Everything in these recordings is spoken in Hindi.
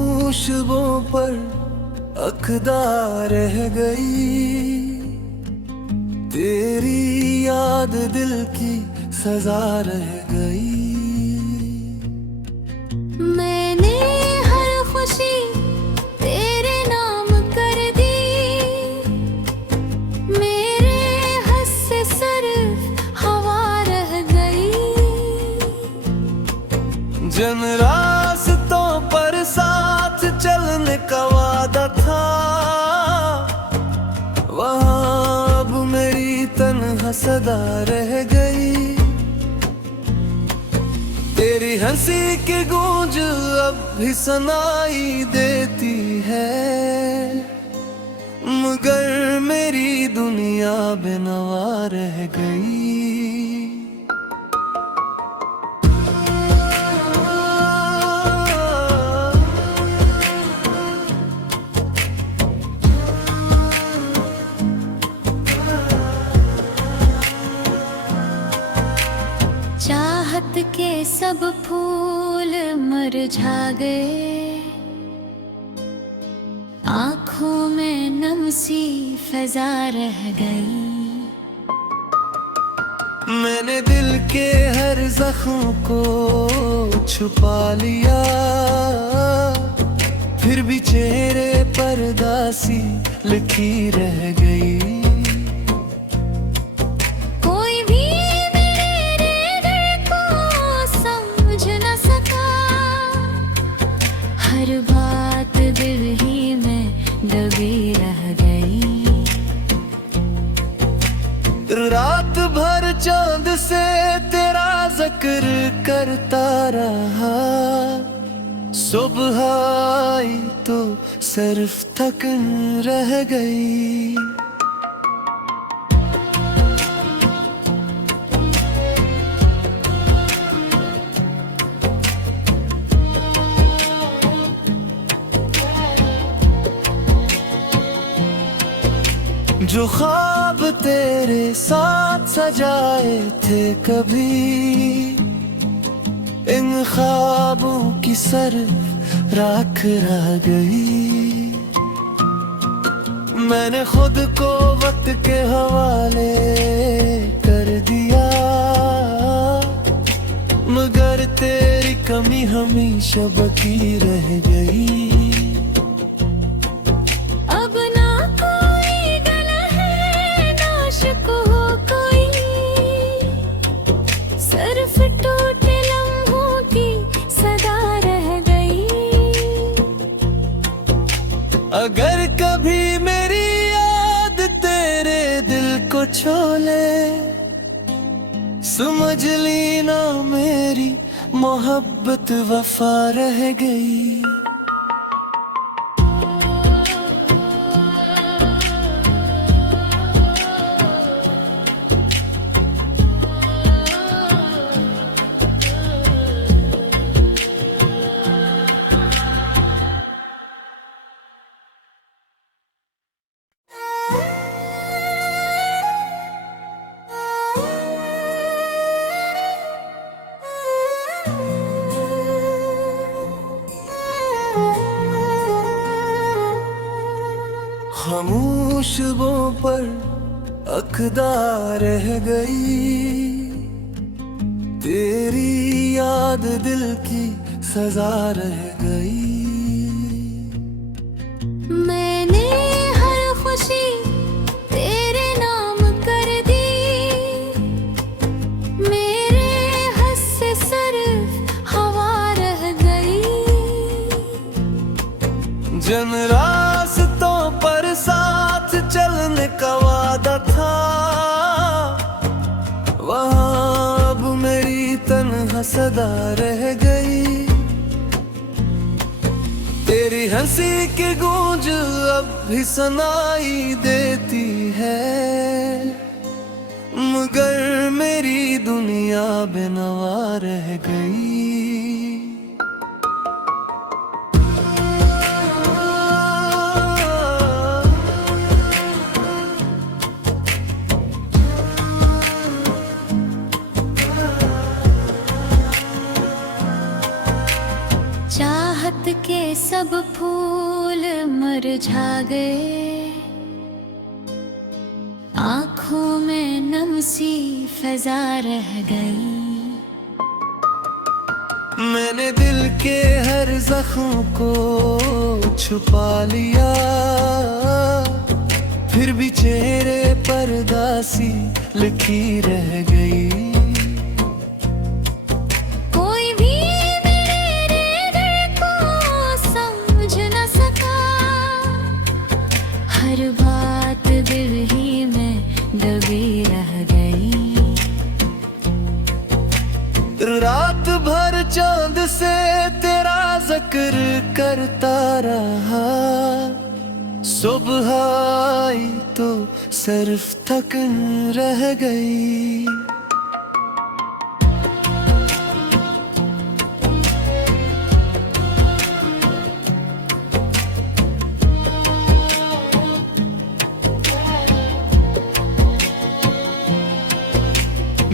खामोशबों पर अक़दा रह गई, तेरी याद दिल की सजा रह गई। मैंने हर खुशी तेरे नाम कर दी, मेरे हंस से सिर्फ हवा रह गई। जिन रास्तों पर साथ चलने का वादा था, वहाँ अब मेरी तन्हा सदा रह गई। तेरी हंसी की गूंज अब भी सुनाई देती है, मगर मेरी दुनिया बेनवा रह गई। चाहत के सब फूल मुरझा गए, आँखों में नम सी फजा रह गई। मैंने दिल के हर जख्म को छुपा लिया, फिर भी चेहरे पर उदासी लिखी रह गई। हर बात दिल ही में दबी रह गई। रात भर चांद से तेरा जिक्र करता रहा, सुबह आई तो सिर्फ थकन रह गई। जो ख्वाब तेरे साथ सजाए थे कभी, इन ख्वाबों की सिर्फ राख रह गई। मैंने खुद को वक्त के हवाले कर दिया, मगर तेरी कमी हमेशा बाकी रह गई। टूटे लम्हों की सदा रह गई। अगर कभी मेरी याद तेरे दिल को छोले, समझ ली ना मेरी मोहब्बत वफा रह गई। खामोशबों पर अक़दा रह गई, तेरी याद दिल की सजा रह गई। मैंने हर खुशी तेरे नाम कर दी, मेरे हंस से सिर्फ हवा रह गई। जिन रास्तों पर साथ चलने का वादा था, वहाँ अब मेरी तन्हा सदा रह गई। तेरी हंसी की गूंज अब भी सुनाई देती है, मगर मेरी दुनिया बेनवा रह गई। चाहत के सब फूल मुरझा गए, आँखों में नम सी फजा रह गई। मैंने दिल के हर जख्म को छुपा लिया, फिर भी चेहरे पर उदासी लिखी रह गई। कोई भी मेरे दिल को समझ न सका, हर बात दिल ही में दबी रह गई। रात भर चांद से तेरा जिक्र करता रहा, सुबह आई तो सिर्फ थकन रह गई।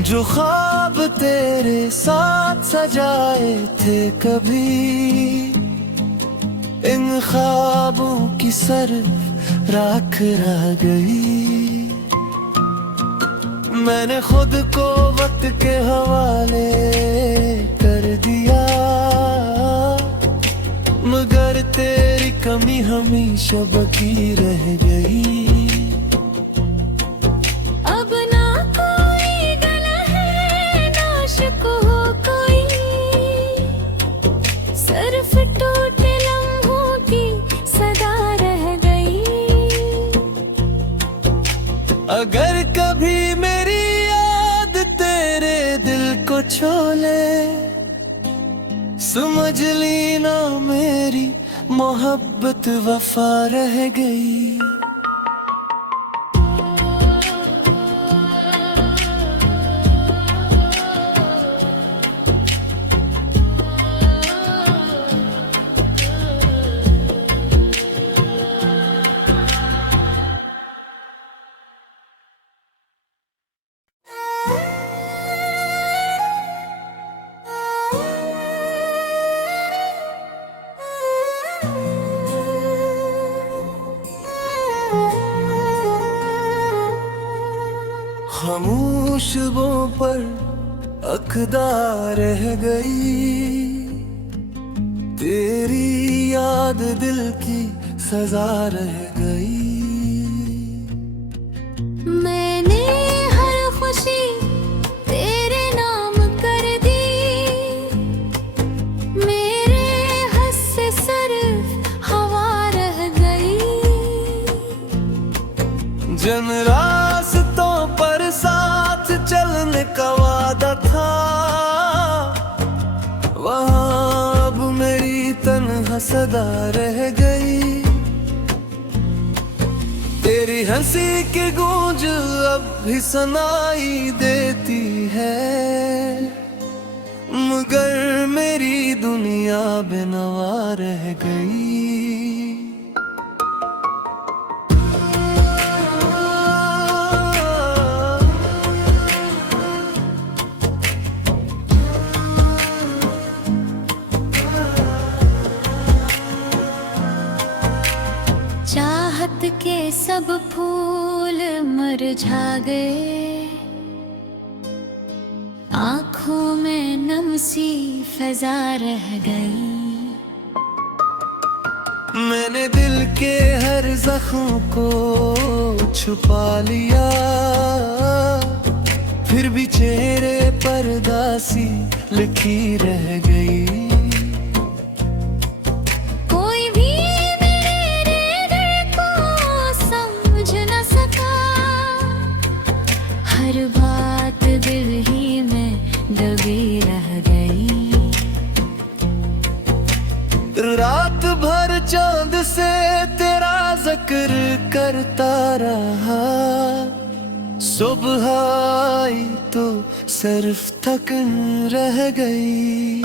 जो ख्वाब तेरे साथ सजाए थे कभी, इन ख्वाबों की सिर्फ राख रह गई। मैंने खुद को वक्त के हवाले कर दिया, मगर तेरी कमी हमेशा बाकी रह गई। अगर कभी मेरी याद तेरे दिल को छोले, समझ ली ना मेरी मोहब्बत वफा रह गई। खामोश वो पर अक़दा रह गई, तेरी याद दिल की सजा रह गई। मैंने हर खुशी तेरे नाम कर दी, मेरे हंस से सिर्फ हवा रह गई। जन रास्तों पर साथ चलने का वादा था, वहाँ अब मेरी तन्हा सदा रह गई। तेरी हंसी की गूंज अब भी सुनाई देती है, मगर मेरी दुनिया बेनवा रह गई। चाहत के सब फूल मुरझा गए, आँखों में नम सी फजा रह गई। मैंने दिल के हर जख्म को छुपा लिया, फिर भी चेहरे पर उदासी लिखी रह गई। हर बात दिल ही में दबी रह गई। रात भर चांद से तेरा जिक्र करता रहा, सुबह आई तो सिर्फ थकन रह गई।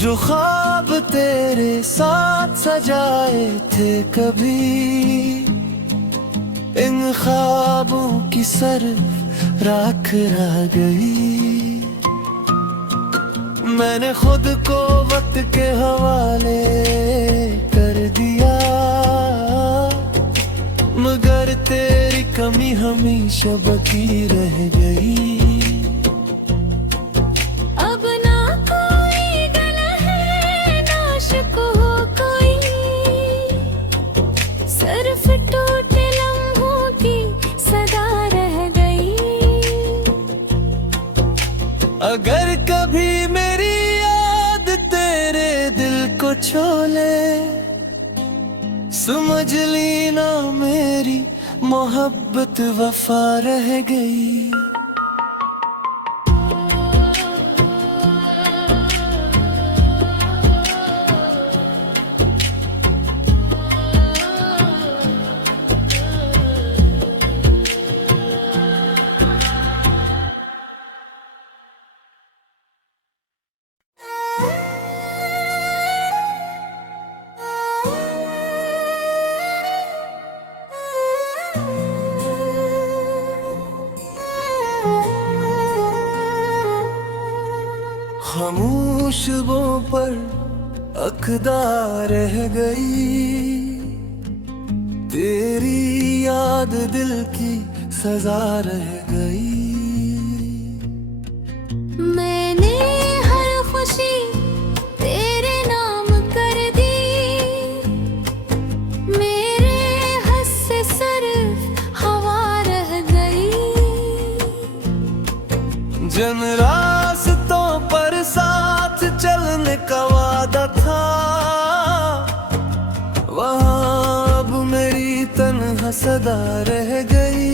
जो ख्वाब तेरे साथ सजाए थे कभी, इन ख्वाबों की सिर्फ राख रह गई। मैंने खुद को वक्त के हवाले कर दिया, मगर तेरी कमी हमेशा बाकी रह गई। अब ना कोई गला है ना शिकवा हो कोई, सिर्फ टूटे लम्हों की सदा रह गई। अगर कभी मेरी याद तेरे दिल को छोले, समझ ली ना मेरी मोहब्बत वफा रह गई। खामोश वो पर अक़दा रह गई, तेरी याद दिल की सजा रह गई। मैंने हर खुशी तेरे नाम कर दी, मेरे हंस से सिर्फ हवा रह गई। जन रास्तों पर साथ चलने का वादा था, वहाँ अब मेरी तन्हा सदा रह गई।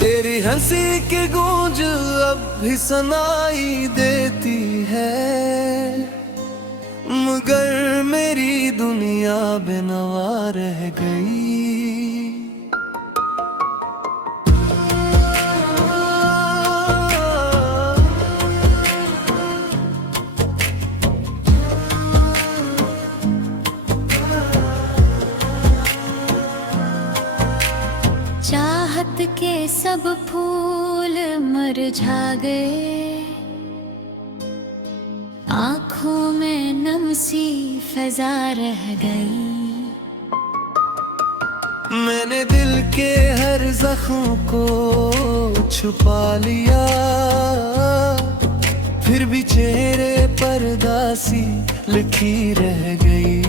तेरी हंसी की गूंज अब भी सुनाई देती है, मगर मेरी दुनिया बेनवा रह गई। चाहत के सब फूल मुरझा गए, आँखों में नम सी फ़िज़ा रह गई। मैंने दिल के हर जख्म को छुपा लिया, फिर भी चेहरे पर दासी लिखी रह गई।